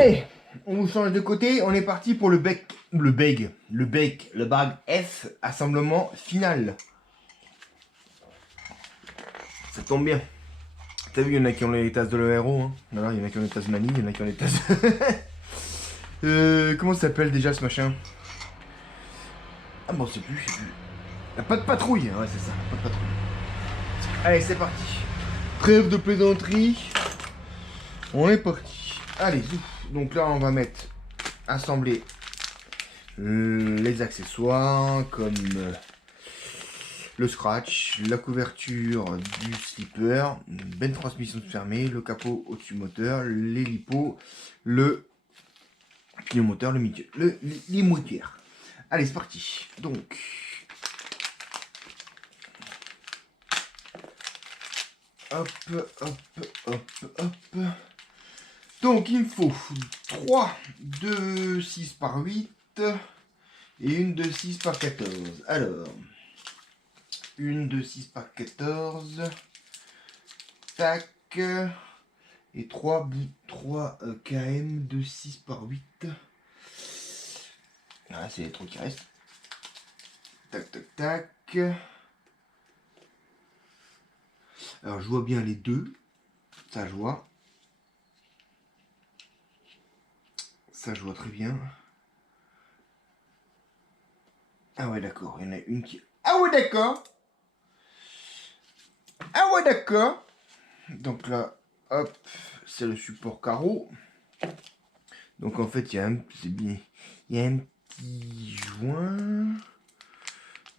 Allez, on vous change de côté, on est parti pour le bag F, assemblement final. Ça tombe bien. T'as vu, il y en a qui ont les tasses de l'Euro, hein. Non, il y en a qui ont les tasses Mani, il y en a qui ont les tasses... comment ça s'appelle déjà ce machin? Ah bon, c'est plus... Pas de patrouille, ouais c'est ça, pas de patrouille. Allez, c'est parti. Trêve de plaisanterie. On est parti. Allez, donc là on va mettre... assembler les accessoires comme le scratch, la couverture du slipper, une transmission fermée, le capot au-dessus moteur, l'hélipo, le pignon moteur, le limoutière. Allez, c'est parti. Donc, hop, hop, hop, hop. Donc, il me faut 3 de 6 par 8 et une de 6 par 14. Alors, une de 6 par 14. Tac. Et 3 km de 6 par 8. Voilà, c'est les trucs qui restent. Tac, tac, tac. Alors, je vois bien les deux. Ça, je vois. Ça, je vois très bien. Ah ouais, d'accord. Il y en a une qui... Ah ouais, d'accord. Ah ouais, d'accord. Donc là, hop, c'est le support carreau. Donc en fait, il y a un petit joint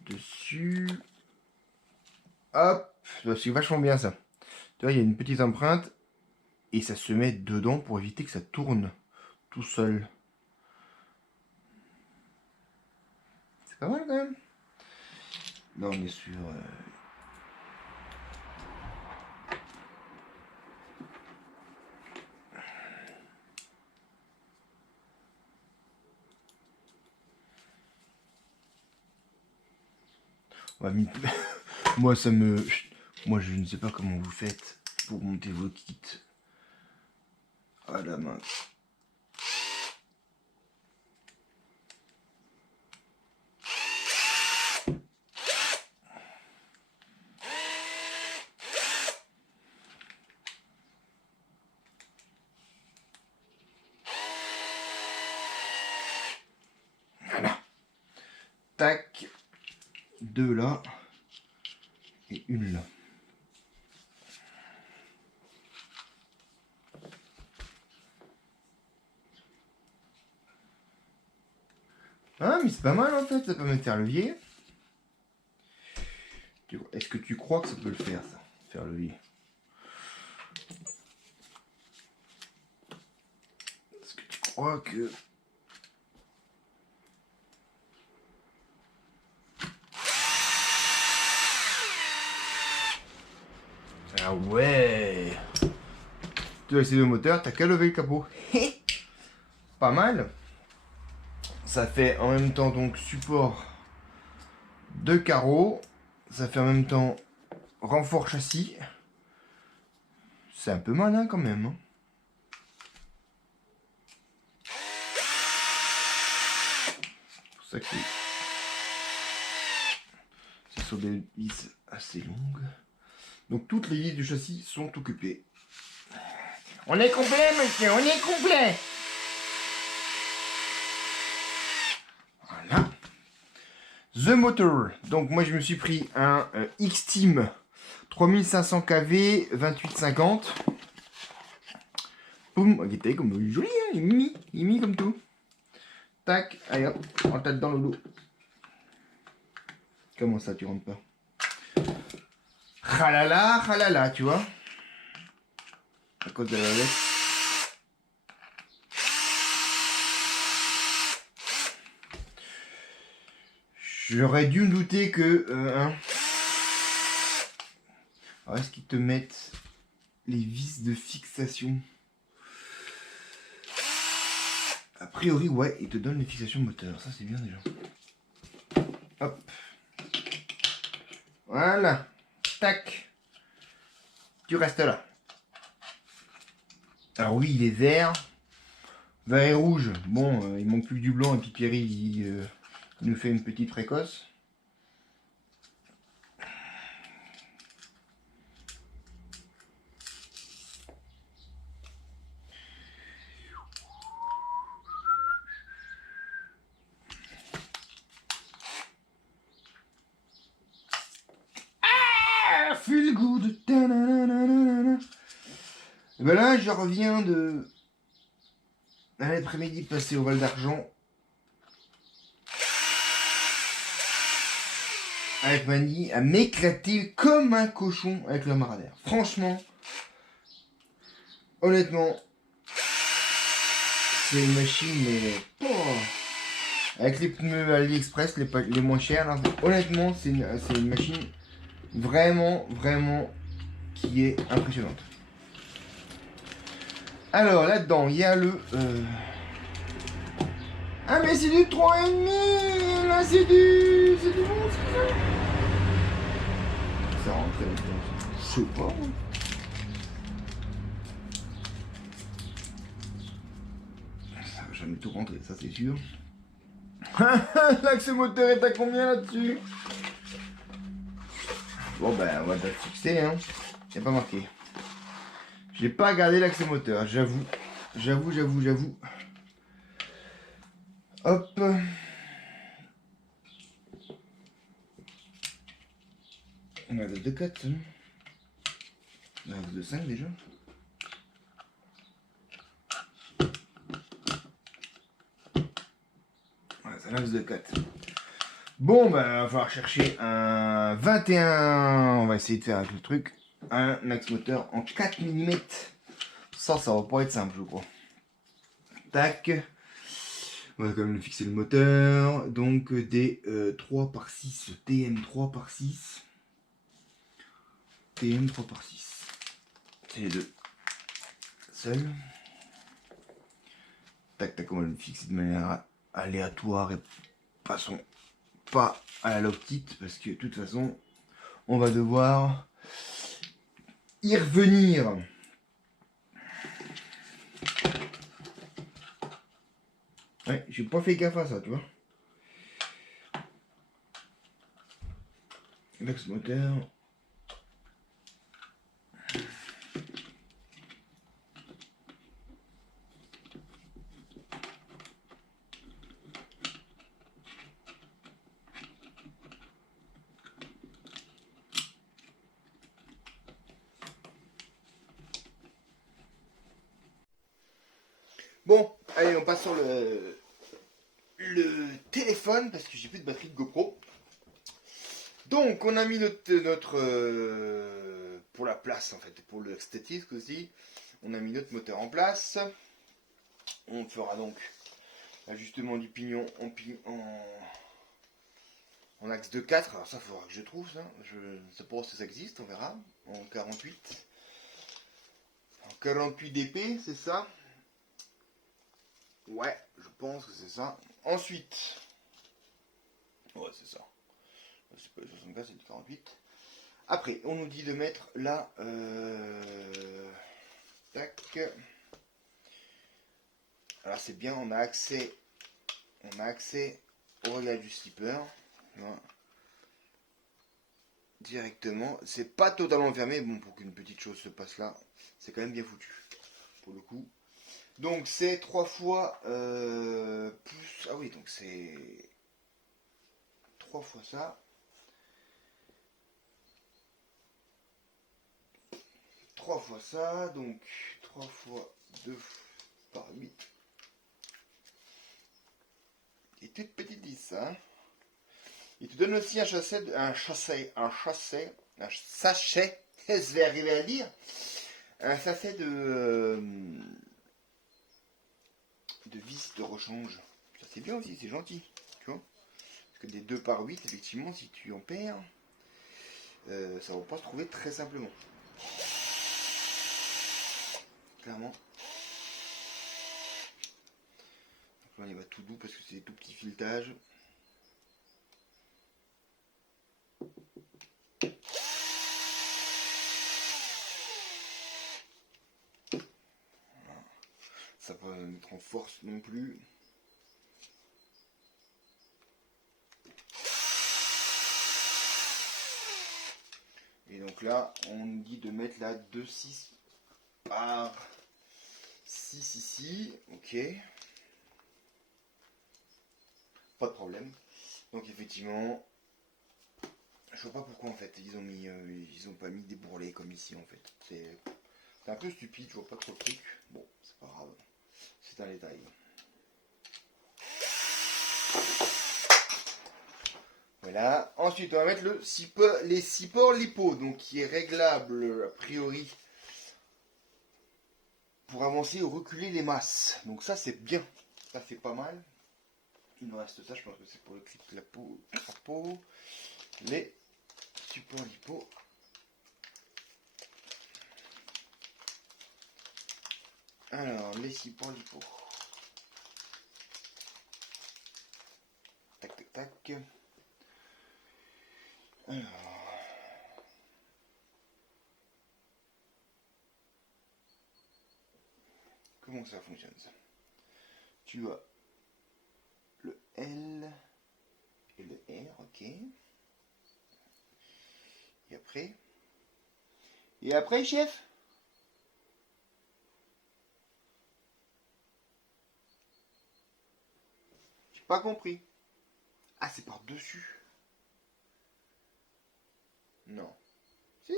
dessus. Hop, c'est vachement bien ça. Tu vois, il y a une petite empreinte et ça se met dedans pour éviter que ça tourne tout seul. C'est pas mal quand même. Là, on est sur... on va Moi, ça me... Moi, je ne sais pas comment vous faites pour monter vos kits à la main. Voilà. Tac. 2 là. Et une là. Ah, mais c'est pas mal en fait, ça peut mettre faire levier. Est-ce que tu crois que ça peut le faire, ça? Faire levier. Est-ce que tu crois que... Ah ouais. Tu as essayé le moteur, t'as qu'à lever le capot. Pas mal. Ça fait en même temps donc support de carreaux. Ça fait en même temps renfort châssis. C'est un peu malin quand même. Hein. C'est pour ça que c'est sur des vis assez longues. Donc toutes les vis du châssis sont occupées. On est complet, monsieur, on est complet. Voilà. The Motor. Donc moi je me suis pris un X-Team 3500 kV 2850. Boum, il était comme joli, hein, il est mis comme tout. Tac, allez hop, on tête dans le dos. Comment ça, tu rentres pas? Halala, tu vois? À cause de la lettre. J'aurais dû me douter que... Alors, est-ce qu'ils te mettent les vis de fixation? A priori, ouais, ils te donnent les fixations moteur. Ça, c'est bien déjà. Hop. Voilà. Tac. Tu restes là. Alors oui, il est vert. Vert et rouge, bon, il manque plus que du blanc et puis Pierry il nous fait une petite précoce. Ah, feel good. Et ben là, je reviens de un après-midi passé au Val d'Argent avec Mani à m'éclater comme un cochon avec le Marder. Franchement, honnêtement, c'est une machine, mais avec les pneus AliExpress, les moins chers, là, honnêtement, c'est une machine vraiment, vraiment qui est impressionnante. Alors là-dedans, il y a le. Ah, mais c'est du 3,5! Là, c'est du. C'est du bon, c'est ça! Ça rentre là-dedans, je sais pas. Ça va jamais tout rentrer, ça c'est sûr. L'axe moteur est à combien là-dessus? Bon ben on va le fixer hein. Il n'y a pas marqué. J'ai pas regardé l'axe moteur, j'avoue. J'avoue. Hop. On a de 4. On a de 5 déjà. Voilà, c'est l'axe de 4. Bon, ben, il va falloir chercher un 21. On va essayer de faire un truc. Un axe moteur en 4 mm. Ça va pas être simple, je crois. Tac. On va quand même fixer le moteur. Donc, des 3x6. TM 3x6. TM 3x6. C'est les deux. Seul. Tac, tac, on va le fixer de manière aléatoire et passons pas à la loctite parce que de toute façon on va devoir y revenir. Ouais, j'ai pas fait gaffe à ça, tu vois. L'axe moteur. Bon, allez, on passe sur le téléphone parce que j'ai plus de batterie de GoPro. Donc, on a mis notre pour la place en fait, pour le statistique aussi. On a mis notre moteur en place. On fera donc l'ajustement du pignon en axe de 4. Alors ça, il faudra que je trouve ça. Je ne sais pas si ça existe, on verra. En 48. En 48 dp, c'est ça? Ouais, je pense que c'est ça. Ensuite, ouais, c'est ça. C'est pas le 64, c'est le 48. Après, on nous dit de mettre là. Tac. Alors c'est bien, on a accès au réglage du slipper. Voilà. Directement. C'est pas totalement fermé. Bon, pour qu'une petite chose se passe là, c'est quand même bien foutu. Pour le coup. Donc c'est 3 fois plus. Ah oui, donc c'est 3 fois ça. 3 fois ça, donc 3 fois 2 par 8. Et toute petite 10, hein. Il te donne aussi un sachet, je vais arriver à dire, un sachet de vis de rechange. Ça c'est bien aussi, c'est gentil, tu vois. Parce que des 2 par 8, effectivement, si tu en perds, ça va pas se trouver très simplement. Clairement. Donc là, il va tout doux parce que c'est des tout petits filetages. mettre en force non plus. Et donc là, on nous dit de mettre la 2,6 par 6 ici. Ok. Pas de problème. Donc effectivement, je vois pas pourquoi en fait ils ont pas mis des bourrelets comme ici en fait. C'est un peu stupide, je vois pas trop le truc. Bon, c'est pas grave. C'est un détail. Voilà. Ensuite, on va mettre les supports lipo, donc qui est réglable a priori pour avancer ou reculer les masses. Donc ça c'est bien, ça fait pas mal. Il nous reste ça, je pense que c'est pour le clic de la peau, crapaud. Les supports lipo. Alors, les supports lipo. Tac, tac, tac. Alors. Comment ça fonctionne ça? Tu as le L et le R, ok. Et après, chef? J'ai pas compris. Ah, c'est par-dessus. Non. Si?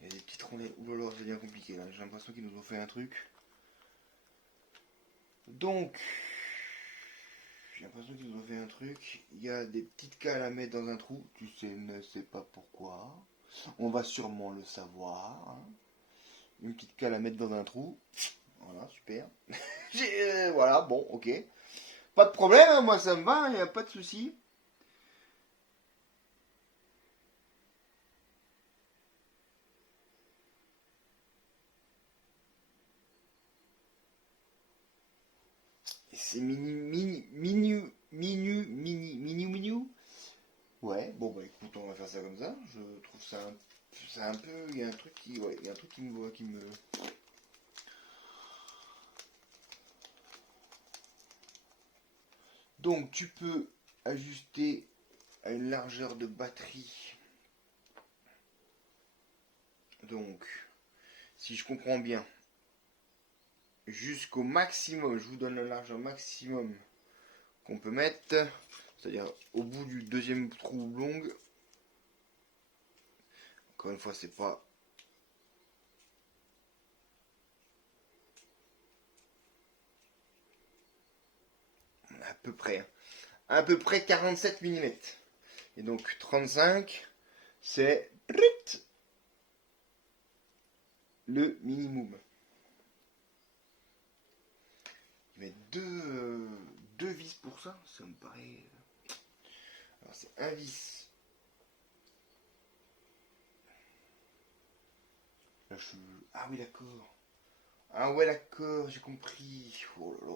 Il y a des petites rondelles. Oulala, c'est bien compliqué là. J'ai l'impression qu'ils nous ont fait un truc. Donc, j'ai l'impression qu'ils nous ont fait un truc. Il y a des petites cales à mettre dans un trou. Tu sais, ne sais pas pourquoi. On va sûrement le savoir. Hein. Une petite cale à mettre dans un trou. Voilà, super. Voilà, bon, ok. Pas de problème, hein, moi ça me va, il n'y a pas de souci. C'est minu. Ouais, bon bah écoute, on va faire ça comme ça. Je trouve ça un peu, il y a un truc qui, ouais, il y a un truc qui me. Donc tu peux ajuster à une largeur de batterie. Donc, si je comprends bien, jusqu'au maximum, je vous donne la largeur maximum qu'on peut mettre, c'est-à-dire au bout du deuxième trou long. Encore une fois, c'est pas à peu près 47 mm. Et donc 35, c'est le minimum. Mais deux vis pour ça, ça me paraît. Alors c'est un vis. Là, ah oui d'accord. Ah ouais d'accord, j'ai compris. Oh là là.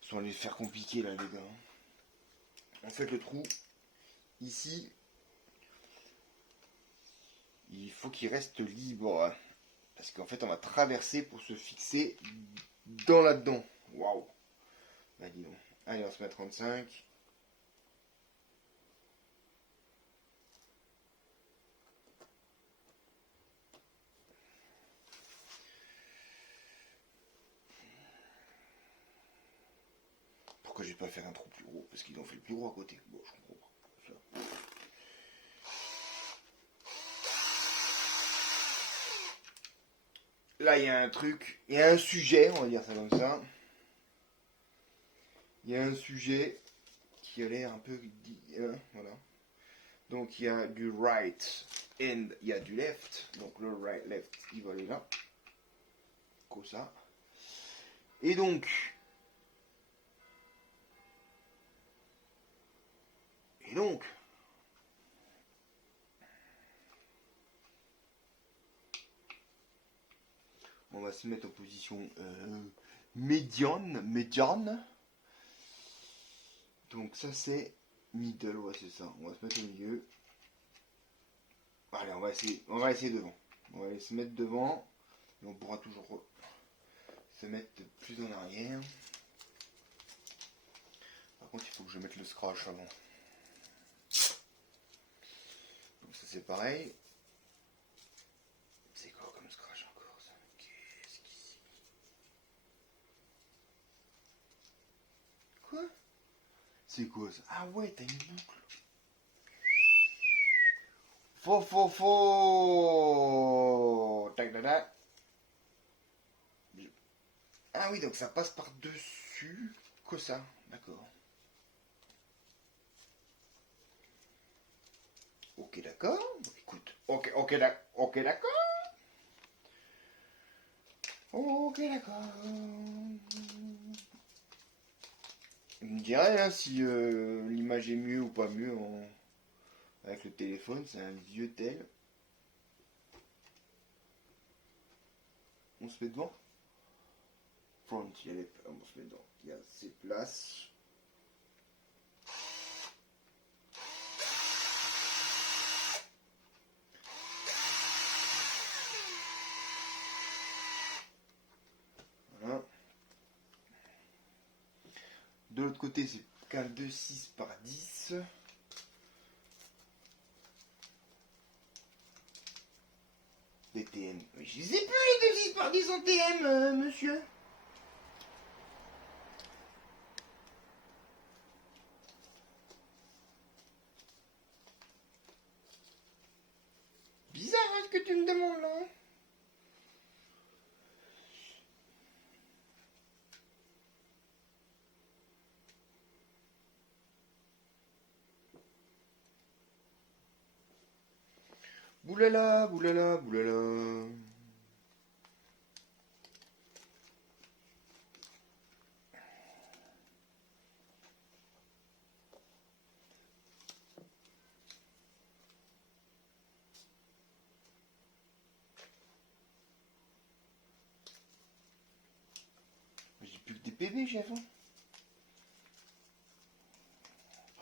Ils sont allés faire compliqué là les gars. En fait le trou, ici, il faut qu'il reste libre. Parce qu'en fait on va traverser pour se fixer dans là-dedans. Waouh. Bah dis donc. Allez on se met à 35. Pourquoi je vais pas faire un trou plus gros? Parce qu'ils ont fait le plus gros à côté. Bon, je comprends pas. Là, il y a un truc, il y a un sujet, on va dire ça comme ça. Il y a un sujet qui a l'air un peu. Voilà. Donc, il y a du right and il y a du left. Donc, le right, left, il va aller là. Comme ça. Et donc. On va se mettre en position médiane. Donc ça c'est middle, ouais c'est ça. On va se mettre au milieu. Allez, on va essayer devant. On va aller se mettre devant. Et on pourra toujours se mettre plus en arrière. Par contre, il faut que je mette le scratch avant. Donc ça c'est pareil. C'est quoi comme scratch encore ça? Qu'est-ce qu'ici? Quoi? C'est quoi ça? Ah ouais, t'as une boucle. Faux. Tac tac tac. Ah oui, donc ça passe par-dessus. Quoi ça? D'accord. Ok, d'accord. Écoute, ok, d'accord. Ok, d'accord. Ok, d'accord. Il me dirait hein, si l'image est mieux ou pas mieux avec le téléphone. C'est un vieux tel. On se met devant. Front, on se met devant. Il y a ses places. Voilà. De l'autre côté, c'est qu'un 2,6 par 10. Des TM. Mais je les ai plus les 2,6 par 10 en TM, monsieur. Bizarre hein, ce que tu me demandes là. Boulala, boulala, boulala. J'ai plus que des PV, chef. Hein.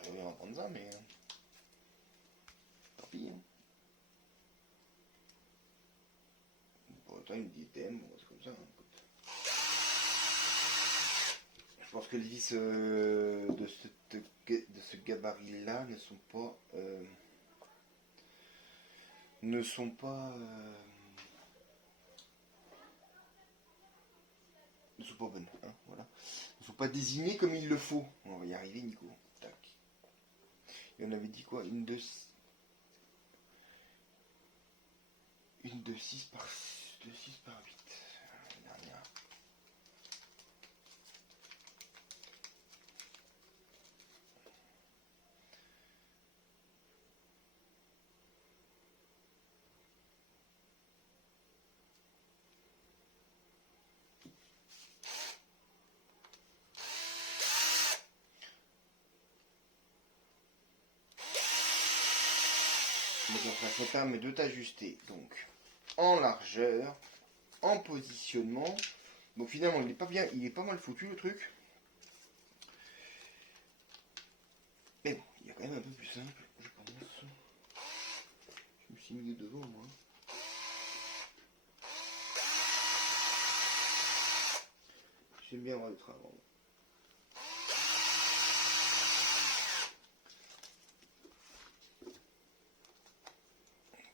J'aurais bien en prendre ça, mais. Tant pis. Hein. Pour autant, il me dit TM, bon, c'est comme ça. Hein, écoute. Je pense que les vis de ce gabarit-là ne sont pas. Ne sont pas bonnes, hein, voilà. Ne sont pas désignées comme il le faut. On va y arriver, Nico. Tac. Et on avait dit quoi? Une de 6 par 8. La dernière. Donc ça permet de t'ajuster donc en largeur, en positionnement. Donc finalement il est pas bien, il est pas mal foutu le truc. Mais bon, il y a quand même un peu plus simple, je pense. Je me suis mis devant moi. J'aime bien avoir le train avant.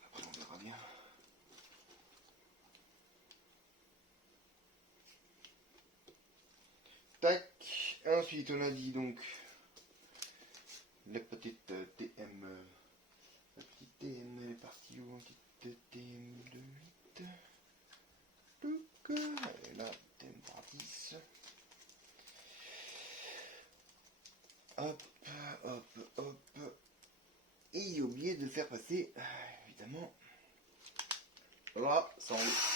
Après on verra bien. Tac. Ensuite on a dit donc la petite TM. La petite TM elle est partie où? Une petite TM de 8. Et là, TM par 10. Hop, hop, hop. Et il a oublié de le faire passer, évidemment. Là, ça enlève.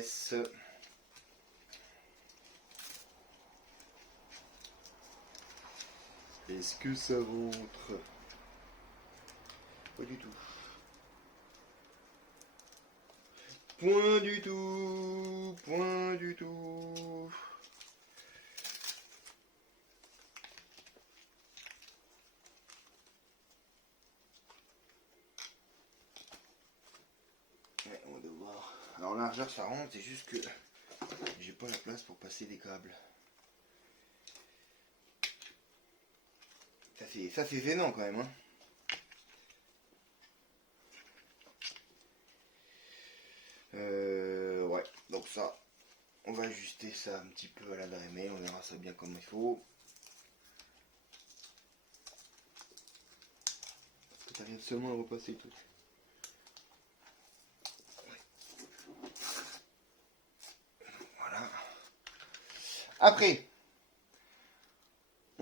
laisse. Est-ce que ça rentre? Pas du tout. Point du tout. Point du tout. Ouais, on va devoir. Alors en largeur ça rentre, c'est juste que j'ai pas la place pour passer des câbles. Ça fait gênant quand même, hein. Ouais, donc ça, on va ajuster ça un petit peu à la Dremel, on verra ça bien comme il faut. Tu arrives seulement à repasser le truc. Voilà. Après,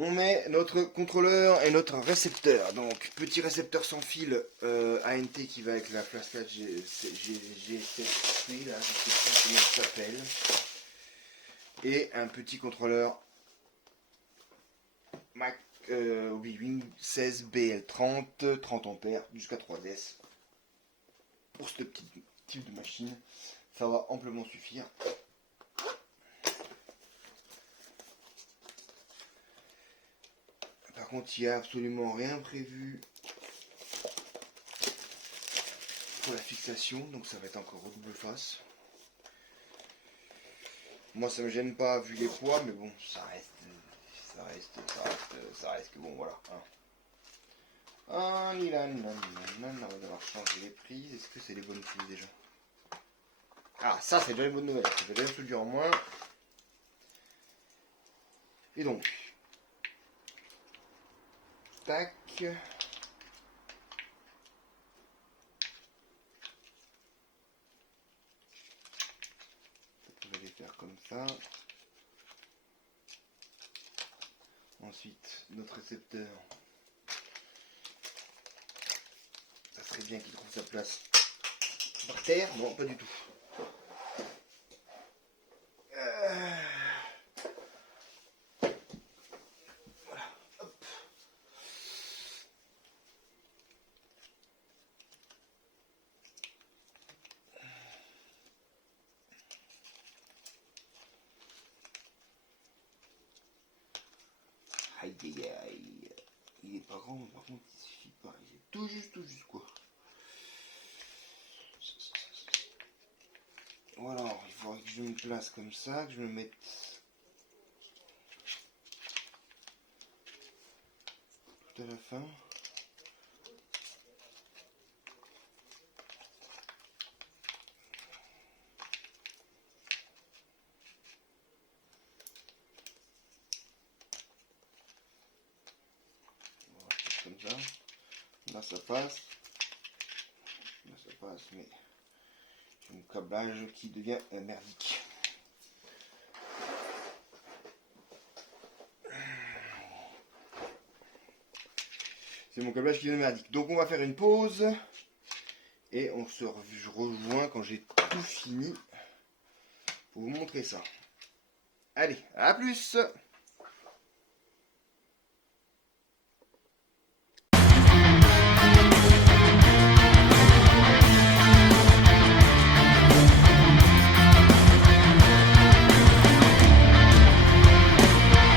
on met notre contrôleur et notre récepteur. Donc, petit récepteur sans fil ANT qui va avec la Flash 4 G7, là, je sais pas comment ça s'appelle. Et un petit contrôleur Mac Obi-Wan 16 BL30, 30 ampères jusqu'à 3S. Pour ce petit type de machine, ça va amplement suffire. Par contre, il n'y a absolument rien prévu pour la fixation, donc ça va être encore au double face. Moi, ça me gêne pas vu les poids, mais bon, ça reste que bon, voilà. On va devoir changer les prises. Est-ce que c'est les bonnes prises déjà? Ah, ça, c'est déjà une bonne nouvelle. Ça fait déjà une soudure en moins. Et donc, tac. On va les faire comme ça. Ensuite, notre récepteur. Ça serait bien qu'il trouve sa place par terre. Non, pas du tout. Voilà. Hop. Aïe aïe aïe. Il est pas grand, par contre il suffit pas. Il est tout juste quoi. Voilà, il faudrait que je me place comme ça, que je me mette tout à la fin. Voilà, comme ça. Là ça passe. Là ça passe, mais j'ai mon câblage qui devient merdique. C'est mon câblage qui devient merdique. Donc on va faire une pause. Et on se rejoint quand j'ai tout fini pour vous montrer ça. Allez, à plus!